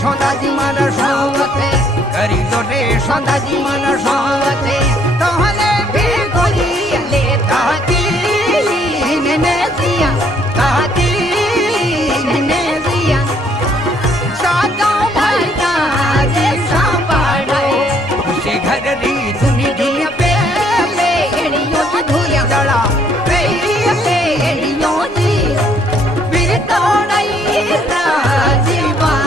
સોદાજી મારા સોવતે કરી લો રે સોદાજી મારા સોવતે તોહને ભેગોલી લે તાતી ને દિયા તાતી ને દિયા સાતો ભાઈના જે સાંભળે ખુશી ઘર રી સુની દિયા પે લે એડીઓ ધુયા દડા પે લે એડીઓ જી વીર તોડાઈ રાજીવા